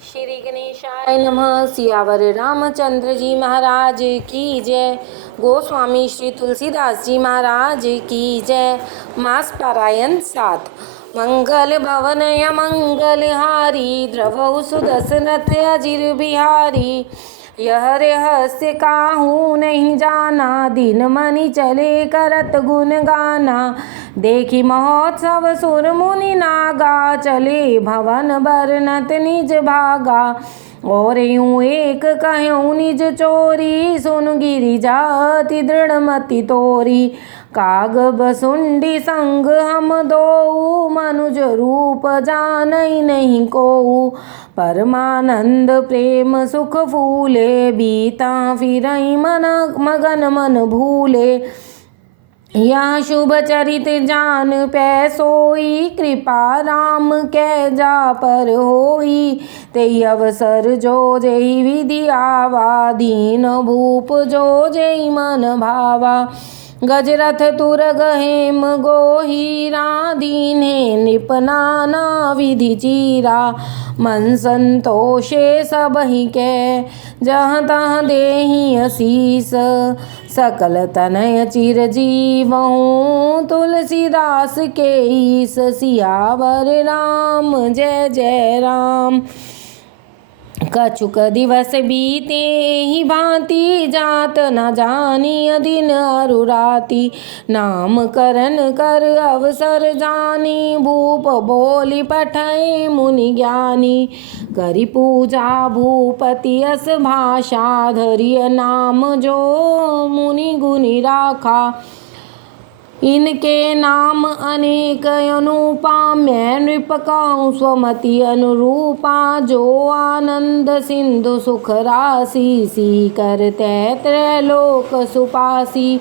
श्री गणेशाय नमः। सियावर रामचंद्र जी महाराज की जय। गोस्वामी श्री तुलसीदास जी महाराज की जय। मास पारायण 7। मंगल भवन या मंगल हारी, द्रवहु सुदशरथ अजिर बिहारी। यह रहस्य काहू नहीं जाना, दिन मनि चले करत गुण गाना। देखी महोत्सव सुर मुनि नागा, चले भवन बरनत निज भागा। और यूं एक कहूँ निज चोरी, सुन गिरिजा अति दृढ़मति तोरी। काग बसुंडी संग हम दो, मनुज रूप जानई नहीं कोऊ। परमानंद प्रेम सुख फूले, बीता फिरई मन मगन मन भूले। यहाँ शुभ चरित जान पै सोई, कृपा राम कै जा पर होई। तेई अवसर जो जय विधि आवा, दीन भूप जो जय मन भावा। गजरथ तुर गहेम गोहीरा, दीन्हे निपनाना विधि चीरा। मन संतोषे सबहि कै, जहाँ तहाँ देहि असीस। सकल तनय चिर जीवहूँ, तुलसीदास के ईस। सियावर राम जय जय राम। कछुक दिवस बीते ही भांति, जात न जानी दिन अरु राति। नाम करन कर अवसर जानी, भूप बोली पठै मुनि ज्ञानी। करि पूजा भूपति अस भाषा, धरिय नाम जो मुनि गुनि राखा। इनके नाम अनेक अनुपा, मैं नृप कहूँ स्वमति अनुरूपा। जो आनंद सिंधु सुख राशि, सी करते त्रैलोक सुपासी।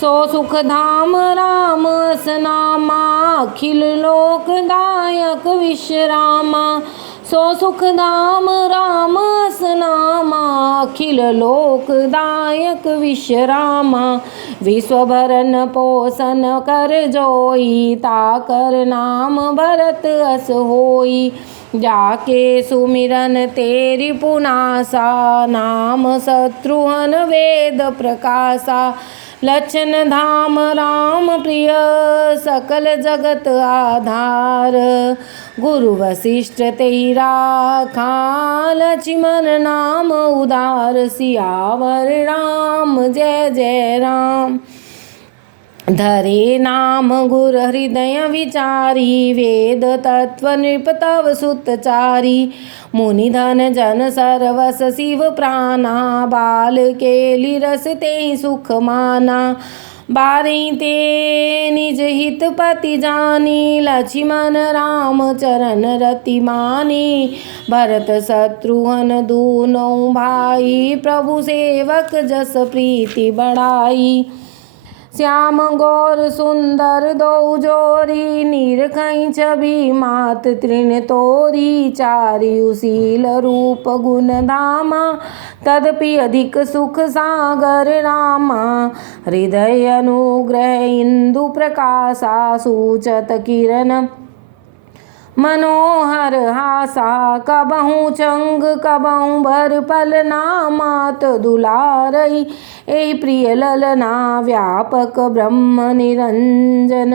सो सुख धाम राम असनामा, अखिल लोकदायक विश्रामा। सो सुख धाम राम असनामा, अखिल लोकदायक विश्रामा। विश्वभरन पोषण कर जोई, ताकर नाम भरत अस होई। जाके सुमिरन तेरी पुनासा, नाम शत्रुघ्न वेद प्रकाशा। लक्षण धाम राम प्रिय, सकल जगत आधार। गुरु वशिष्ठ तेहि राखा, लक्ष्मण नाम उदार। सियावर राम जय जय राम। धरे नाम गुर हृदय विचारी, वेद तत्व नृप तव सुतचारी। मुनि धन जन सरवस शिव प्राणा, बाल केली रस तेहि सुख माना। बारही ते निज हित पति जानी, लक्ष्मण राम चरण रति मानी। भरत शत्रुघ्न दूनों भाई, प्रभु सेवक जस प्रीति बढ़ाई। श्याम गौर सुंदर दो जोरी, निरखई छवि मात तृण तोरी। चारियुशील रूप गुण धामा, तदपि अधिक सुख सागर रामा। हृदय अनुग्रह इंदु प्रकाशा, सूचत किरण मनोहर हासा। कबहू चंग कबहू भर पलना, मात दुलारई एहि प्रिय ललना। व्यापक ब्रह्म निरंजन,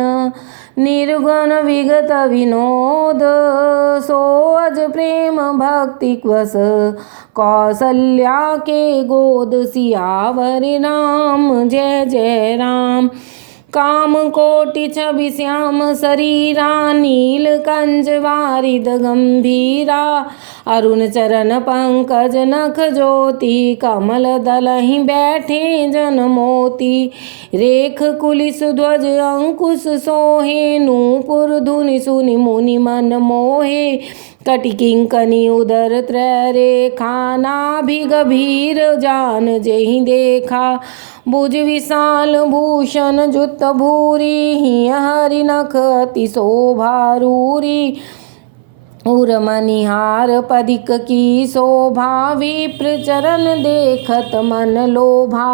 निर्गुण विगत विनोद। सो अज प्रेम भक्ति वस, कौसल्या के गोद। सियावर राम जय जय राम। काम कोटि छवि श्याम शरीरा, नील कंज वारिद गंभीरा। अरुण चरण पंकज नख ज्योति, कमल दलहि बैठे जन मोती। रेख कुलिस ध्वज अंकुश सोहे, नूपुर धुनि सुनि मुनि मन मोहे। कटि किंकनी उदर त्रय रेखा, नाभि गभीर जान जेहि देखा। भुज विशाल भूषण जुत भूरी, हिय हरि नख अति शोभारूरी। उर मनिहार पदिक की शोभा, विप्र चरण देखत मन लोभा।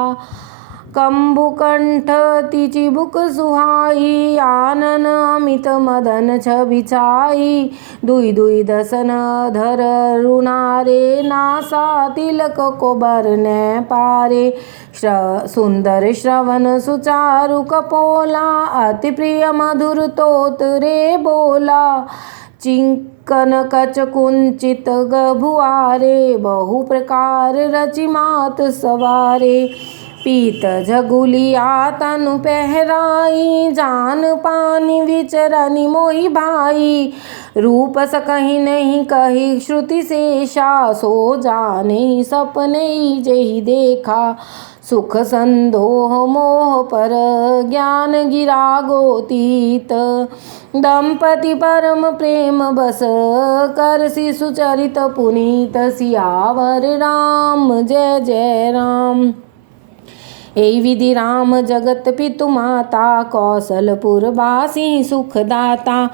कंबुकंठ तिची बुक सुहाई, आनन अमित मदन छबि छाई। दुई दुई दसन धर रुनारे, नासा तिलक को बरने पारे। सुंदर श्रवण सुचारु कपोला, अति प्रिय मधुर तोत रे बोला। चिंकन कच कुंचित गभुआरे, बहु प्रकार रचि मात सवारे। पीत झगुलिया तनु पहराई, जान पानी विचरनि मोहि भाई। रूप सकहि नहीं कही श्रुति शेषा, सो जाने सपने जेहि देखा। सुख संदोह मोह पर ज्ञान गिरा गोतीत, दंपति परम प्रेम बस कर शिशु चरित पुनीत। सियावर राम जय जय राम। एहि विधि राम जगत पितु माता, कौशलपुर बासी सुखदाता।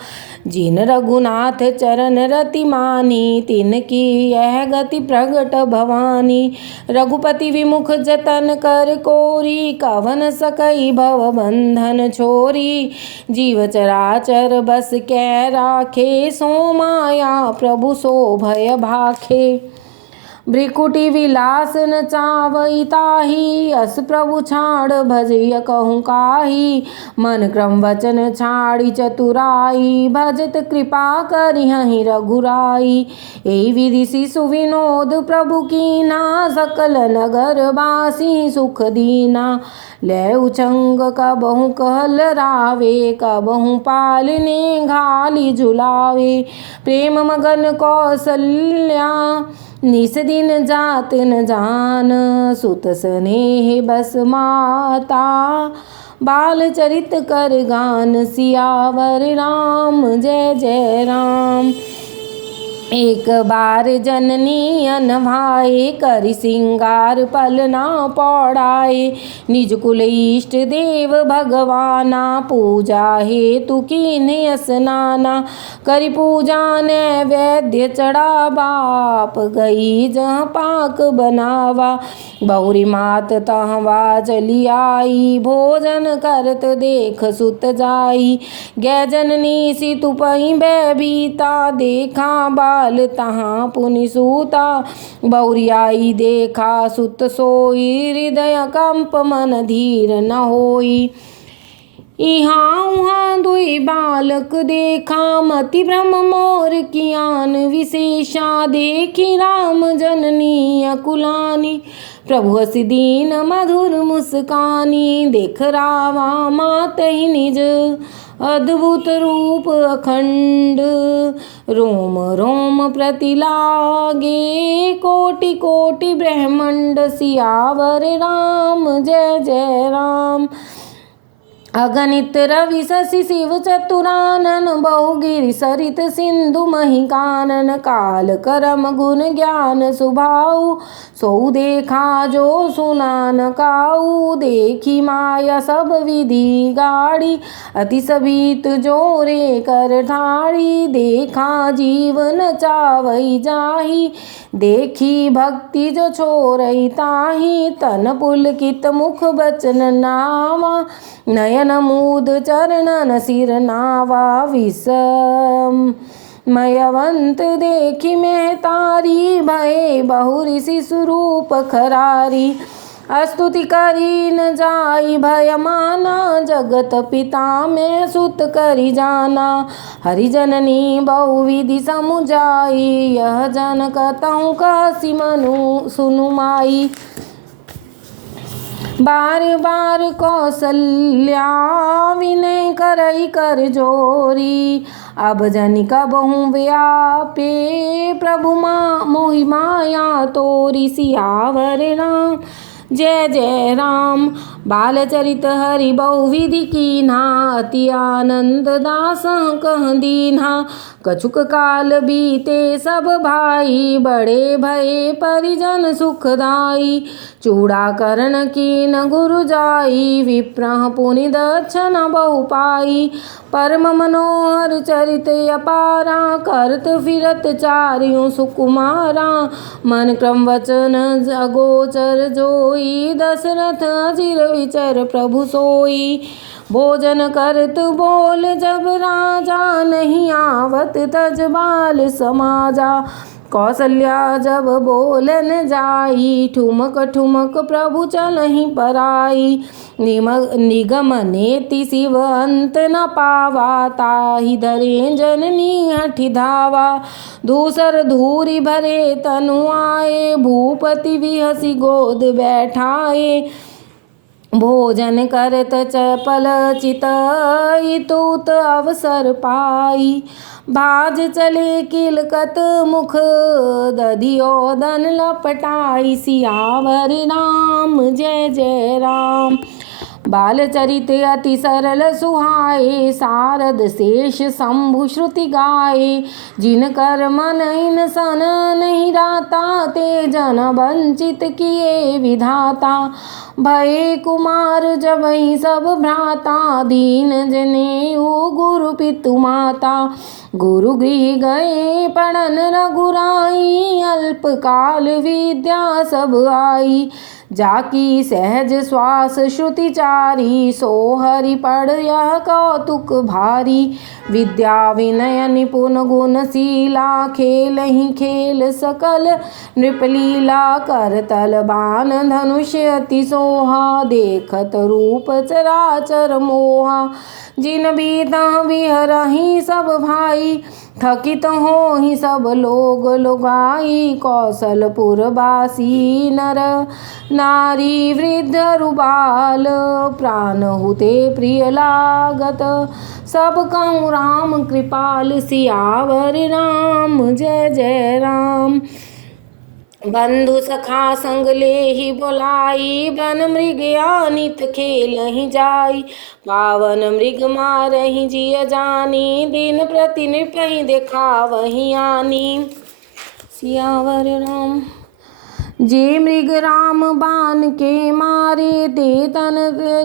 जिन रघुनाथ चरण रति मानी, तिनकी यह गति प्रगट भवानी। रघुपति विमुख जतन कर कोरी, कवन सकई भव बंधन छोरी। जीव चराचर बस कै राखे, सो माया प्रभु सो भय भाखे। भ्रिकुटी विलास न चावई ताही, अस प्रभु छाड़ भजिय कहूँ काही। मन क्रम वचन छाड़ी चतुराई, भजत कृपा करिहहि रघुराई। एहि विधि शिशु विनोद प्रभु कीना, सकल नगर बासी सुख दीना। ले उचंग कबहु कहलरावे, कबहु पालने घाली झुलावे। प्रेम मगन कौसल्या, निस दिन जात न जान। सुत स्नेह बस माता, बाल चरित कर गान। सियावर राम जय जय राम। एक बार जननी अनभाए, करि सिंगार पलना पौड़ाए। निज कुल इष्ट देव भगवाना, पूजा हेतु कीन्हे स्नाना। करि पूजा नैवेद्य चढ़ा, बाप गई जहाँ पाक बनावा। बहुरी मात तहवा चली आई, भोजन करत देख सुत जाई। गै जननी सितु पहि भयभीता, देखा बाल तहाँ पुनि सूता। बहुरी आई देखा सुत सोई, हृदय कंप मन धीर न होई। इहाँ उहाँ दुई बालक देखा, मति भ्रम मोर कियान विशेषा। देखी राम जननी अकुलानी, प्रभु हसि दीन मधुर मुस्कानी। देख रावा मातहि निज अद्भुत रूप अखंड, रोम रोम प्रति लागे कोटि कोटि ब्रह्मंड। सियावर राम जय जय राम। अगणित रवि शशि शिव चतुरानन, बहुगिरि सरित सिंधु महि कानन। काल करम गुण ज्ञान सुभाऊ, सो देखा जो सुना न काऊ। देखी माया सब विधि गाड़ी, अति सभीत जोरे कर ठाड़ी। देखा जीवन चावई जाही, देखी भक्ति जो छोरई ताही। तन पुलकित मुख बचन नावा, नयन मूद चरणन सिर नावा। विषम मयवंत देखी मैं तारी, भये बहुरी शिशु रूप खरारी। स्तुति करी न जाई भय माना, जगत पिता में सुत करी जाना। हरि जननी बहुविधि समुझाई, यह जन कहूँ कासी मनु सुनु माई। बार बार कौशल्या विनय करई कर जोरी, अब जनिका बहु व्यापे प्रभु मोहि माया तोरी। सियावर राम जय जय राम। बालचरित हरि बहुविधि कीन्हा, अति आनंद दास कह दीन्हा। कछुक काल बीते सब भाई, बड़े भये परिजन सुखदाई। चूड़ाकरण कीन गुरु जाई, विप्रह पुनि दक्षिणा बहु पाई। परम मनोहर चरित अपारा, करत फिरत चारियों सुकुमारा। मन क्रम वचन अगोचर जोई, दशरथ अचिर विचर प्रभु सोई। भोजन करत बोल जब राजा, नहीं आवत तज बाल समाजा। कौशल्या जब बोलन जाई, ठुमक ठुमक प्रभु चलहि पराई। निगम नेति शिव अंत न पावा, ताहि धरे जननी हठि धावा। दूसर धूरी भरे तनु आए, भूपति विहसी गोद बैठाए। भोजन करत चपल चितई, तूत अवसर पाई। भाज चले किलकत मुख, दधियोदन लपटाई। सियावर राम जय जय राम। बाल चरित अति सरल सुहाए, सारद शेष शंभु श्रुति गाए। जिनकर मन इन सन नहीं राता, ते जन वंचित किए विधाता। भय कुमार जबहि सब भ्राता, दीन जनेऊ गुरु पितु माता। गुरु गृह गए पढ़न रघुराई, अल्प काल विद्या सब आई। जाकी सहज श्वास श्रुति चारी, सो हरि पढ़ यह कौतुक भारी। विद्या विनय निपुण गुणशीला, खेलहि खेल सकल नृपलीला। करतल बाण धनुष अति सोहा, देखत रूप चराचर मोहा। जिन बीतह विहरहि सब भाई, थकित होहि सब लोग लुगाई। कौशलपुर बासी नर नारी, वृद्ध रुबाल प्राण हुते प्रिय लागत। सब कहूँ राम कृपाल, सियावर राम जय जय राम। बंधु सखा संग लेहि बोलाई, वन मृग आनित खेलहि जाई। पावन मृग मारहि जिय जानी, दिन प्रति नृपहि देखावहि आनी। सियावर राम। जे मृग राम बाण के मारे, ते तन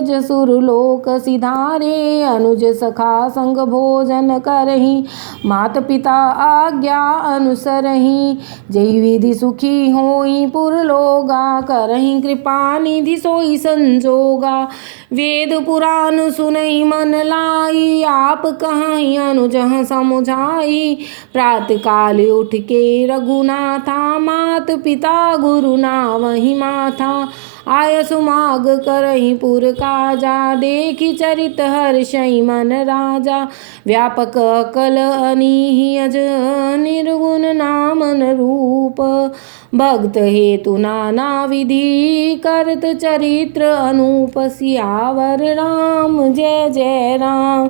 जसुर लोक सिधारे। अनुज सखा संग भोजन करहि, मात पिता आज्ञा अनुसरहि। जय विधि सुखी होई पुर लोगा, करहि कृपा निधि सोई संजोगा। वेद पुराण सुनहि मन लाई, आप कहि अनुजह समुझाई। प्रात काल उठ के रघुनाथा, मात पिता गुरु नावहि माथा। आय सुमाग करहि पुर काजा, देखि चरित हर्षहि मन राजा। व्यापक अकल अनीहि अज, निर्गुण नामन रूप। भक्त हेतु नाना विधि, करत चरित्र अनूप। सियावर राम जय जय राम।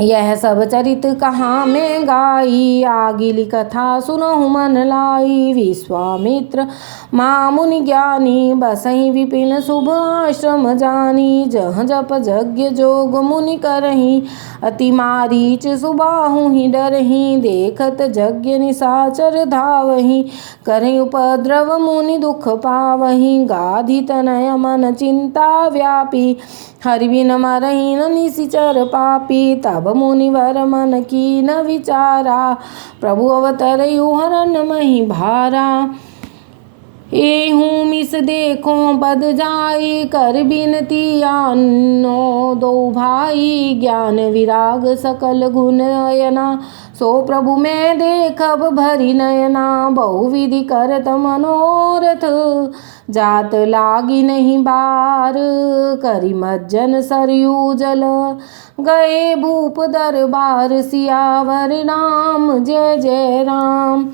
यह सब चरित कहाँ में गाई, आगिली कथा सुनहु मन लाई। विश्वामित्र मा मुनि ज्ञानी, बसहि विपिन शुभ आश्रम जानी। जह जप यज्ञ जोग मुनि करहि, अति मारीच सुबाहु ही डरहि। देखत यज्ञ निशाचर धावहि, करहि उपद्रव मुनि दुख पावहि। गाधी तनय मन चिंता व्यापी, हरि बिन मरहि न निशिचर पापी। तब मुनिवर मन की न विचारा, प्रभु अवतरयु हरन मही भारा। एहू मिस देखो बद जाई, कर बिनती आनो दो भाई। ज्ञान विराग सकल गुण अयना, सो प्रभु मैं देखब भरी नयना। बहुविधि करत मनोरथ, जात लागी नहीं बार। करी मज्जन सरयू जल, गए भूप दरबार। सियावर राम जय जय राम।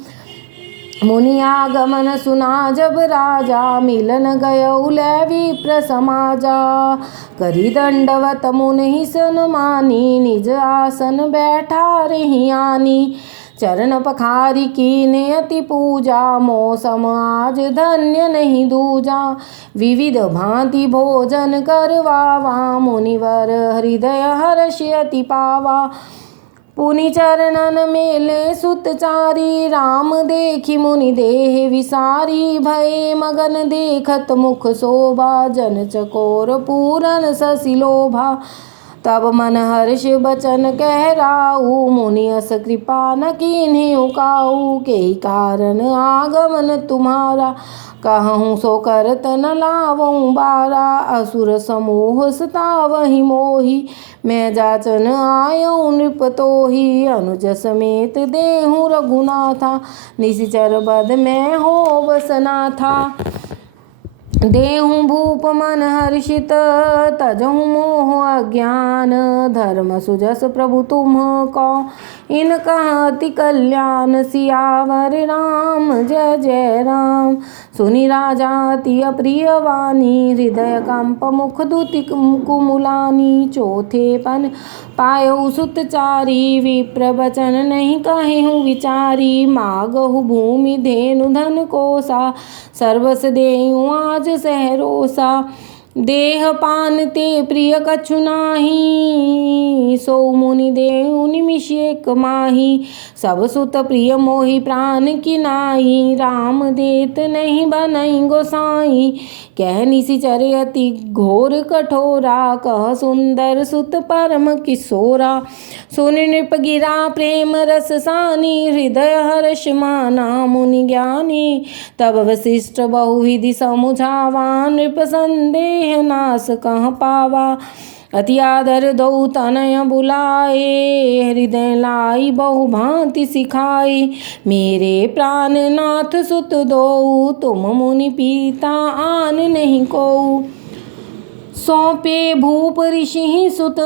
मुनि आगमन सुना जब राजा, मिलन गयौ लै विप्र समाजा। करी दंडवत मुनि सन मानी, निज आसन बैठा रही आनी। चरण पखारी कीने अति पूजा, मौसम आज धन्य नहीं दूजा। विविध भांति भोजन करवावा, मुनिवर हृदय हर्ष अति पावा। पुनि चरणन मेले सुतचारी, राम देखि मुनि देह विसारी। भये मगन देखत मुख शोभा, जन चकोर पूरन शशि लोभा। तब मन हर्ष बचन कह राऊ, मुनि अस कृपा न कीन्हि काऊ। के कारण आगमन तुम्हारा, कहूँ सो करत न लावऊँ बारा। असुर समूह सतावहि मोहि, मैं जाचन आयऊँ नृप तोहि। अनुज समेत देहूँ रघुनाथा, निशिचर बध में हो बसनाथा। देहूँ भूप मन हर्षित, तजहूँ मोह अज्ञान। धर्म सुजस प्रभु तुम को, इनका अति कल्याण। सियावर राम जय जय राम। सुनि राजा अति अप्रिय वाणी, हृदय कंप मुख दुति कुमुलानी। चौथे पन पायऊ सुतचारी, विप्र बचन नहीं कहेहूँ विचारी। मागहु भूमि धेनु धन कोसा, सर्वस देऊँ आज सहरोसा। देह पान ते प्रिय कछु नाही, सो मुनि देऊ निमिष एक माही। सब सुत प्रिय मोहि प्राण की नाई, राम देत नहीं बनई गोसाई। कह निशिचर अति घोर कठोरा, कह सुंदर सुत परम किशोरा। सुनि नृप गिरा प्रेम रस सानी, हृदय हर्ष माना मुनि ज्ञानी। तब वशिष्ठ बहुविधि समुझावा, नृप संदेह नाश कहाँ पावा। अति आदर दो तनय बुलाए, हृदय लाई बहु भांति सिखाई। मेरे प्राण नाथ सुत दो, तुम मुनि पीता आन नहीं को। सौंपे भूप ऋषि सुत,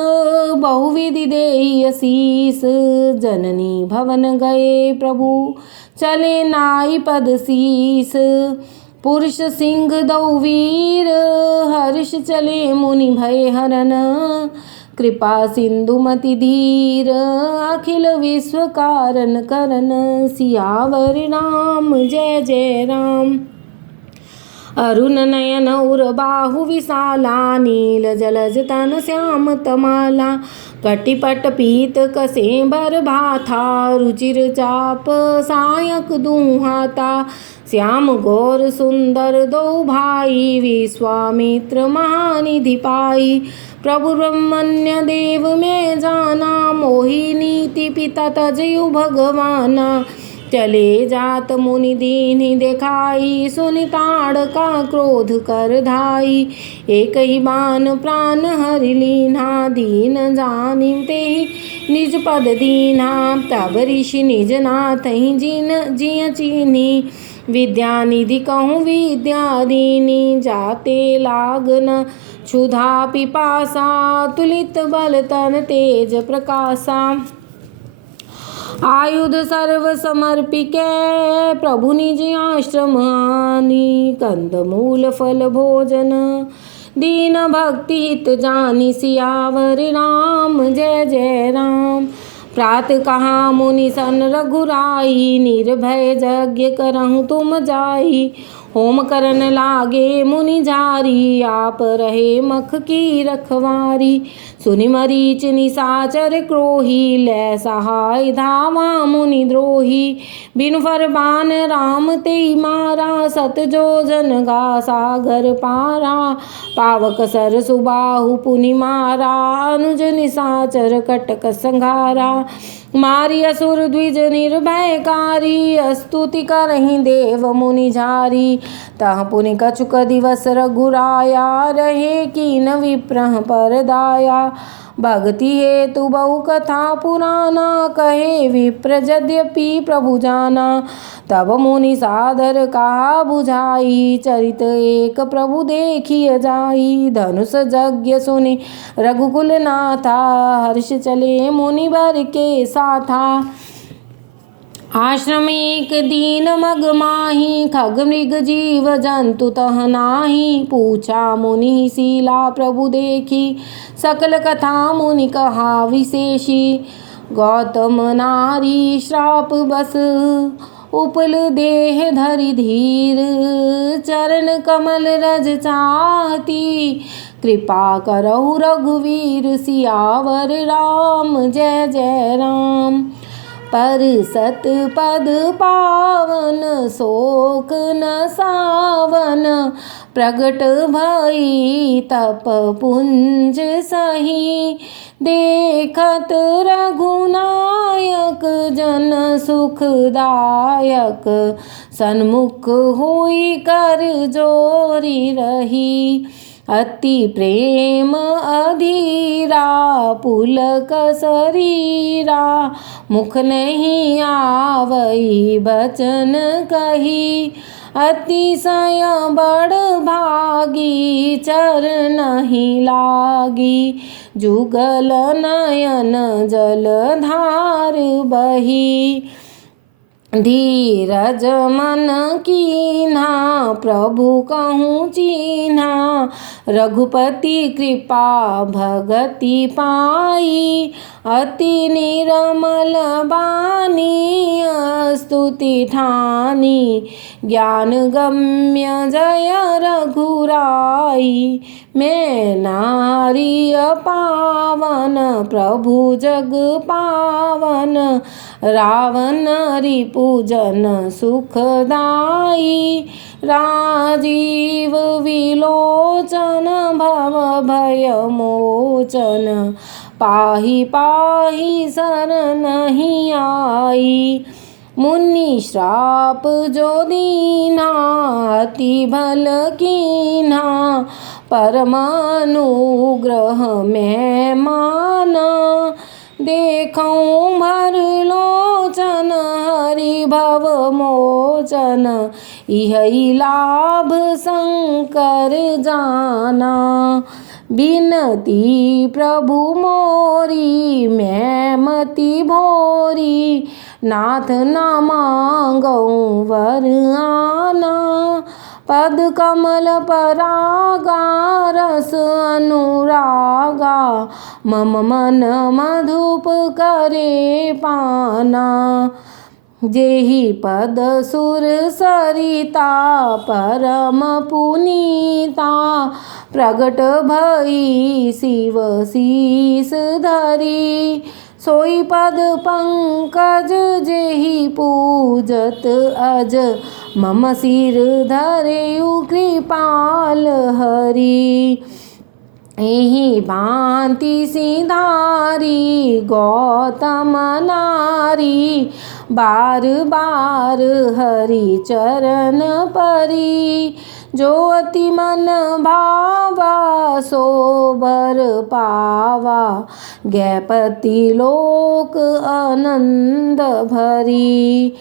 बहुविधि देहि असीस। जननी भवन गए प्रभु, चले नाई पद शीस। पुरुष सिंह दौ वीर, हर्ष चले मुनि भय हरन। कृपा सिंधु मति धीर, अखिल विश्व कारण करन। सियावर राम जय जय राम। अरुण नयन उर बाहु विशाला, नील जलज तन श्याम तमाला। कटिपट पीत कसे भर भाथा, रुचिर चाप सायक दूहाता। श्याम गौर सुंदर दो भाई, विश्वामित्र महानिधि पाई। प्रभु ब्रह्मण्य देव में जाना, मोहि नीति पिता तजयु भगवाना। चले जात मुनि दीन्हि देखाई, सुनि ताड़का क्रोध कर धाई। एक ही बान प्राण हरि लीन्हा, दीन जानि तेहि निज पद दीन्हा। तब ऋषि निज नाथ ही जिय चीन्ही, विद्या निधि कहूँ विद्या दीनी। जाते लागन क्षुधा पिपासा, तुलित बल तन तेज प्रकाशा। आयुध सर्व समर्पिके, प्रभु निज आश्रम आनी। कंद मूल फल भोजन, दीन भक्ति हित जानी। सियावर राम जय जय राम। प्रात कहा मुनि सन रघुराई, निर्भय यज्ञ करहु तुम जाई। होम करन लागे मुनि झारी, आप रहे मख की रखवारी। सुनि मरीच निशाचर क्रोही, लै सहाय धावा मुनि द्रोही। बिनु फरमान राम तेहि मारा, सत जोजन गा सागर पारा। पावक सर सुबाहु पुनि मारा, अनुज निशाचर कटक संघारा। मारी असुर द्विज निर्भयकारी, स्तुति करहि देव मुनि झारी। तह पुनि कछुक दिवस रघुराया, रहे कीन विप्रह पर दाया। भक्ति हेतु बहु कथा पुराना, कहे विप्र यद्यपि प्रभु जाना। तब मुनि सादर कहा बुझाई, चरित एक प्रभु देखिय जाई। धनुष यज्ञ सुनि रघुकुल नाथा, हर्ष चले मुनि बर के साथा। आश्रम एक दीन मग माही, खग मृग जीव जंतु तह नाही। पूछा मुनि शीला प्रभु देखी, सकल कथा मुनि कहा विशेषी। गौतम नारी श्राप बस, उपल देह धरि धीर। चरण कमल रज चाहती, कृपा करहु रघुवीर। सियावर राम जय जय राम। पर सत पद पावन, शोक न सावन। प्रगट भई तप पुंज सही, देखत रघुनायक जन सुखदायक, सन्मुख हुई कर जोरी रही। अति प्रेम अधीरा पुलक शरीरा, मुख नहीं आवई बचन कही। अतिशय बड़ भागी चर नहीं लागी, जुगल नयन जल धार बही। धीरज मन कीन्हा प्रभु कहूँ चीन्हा, रघुपति कृपा भगति पाई। अति निर्मल बानी स्तुति ठानी, ज्ञान गम्य जय रघुराई। मैं नारी पावन प्रभु जग पावन, रावण रिपुजन सुखदाई। राजीव विलोचन भव भय मोचन, पाहि पाहि शरण ही आई। मुनि श्राप जो दीन्हा अति भल कीन्हा, परमानुग्रह मैं माना। देखऊँ भर लोचन हरि भव मोचन, इहि लाभ शंकर जाना। बिनती प्रभु मोरी मैं मति भोरी, नाथ ना मांगऊँ वर आना। पद कमल परागा रस अनुरागा, मम मन मधुप करे पाना। जेहि पद सुर सरिता परम पुनीता, प्रगट भई शिव शीस धरी। सोई पद पंकज जेहि पूजत अज, मम सिर धरेउ कृपाल हरि। एहि भांति सिधारी गौतम नारी, बार बार हरि चरण परी। जो अति मन भावा सो बर पावा, गैपति लोक आनंद भरी।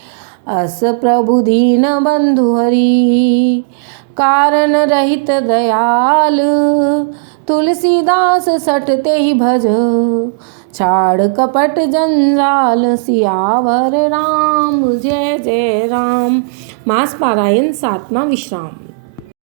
अस प्रभु दीन बंधु हरि, कारण रहित दयाल। तुलसीदास सटते ही भज, छाड़ कपट जंजाल। सियावर राम जय जय राम। मास पारायण 7वां विश्राम।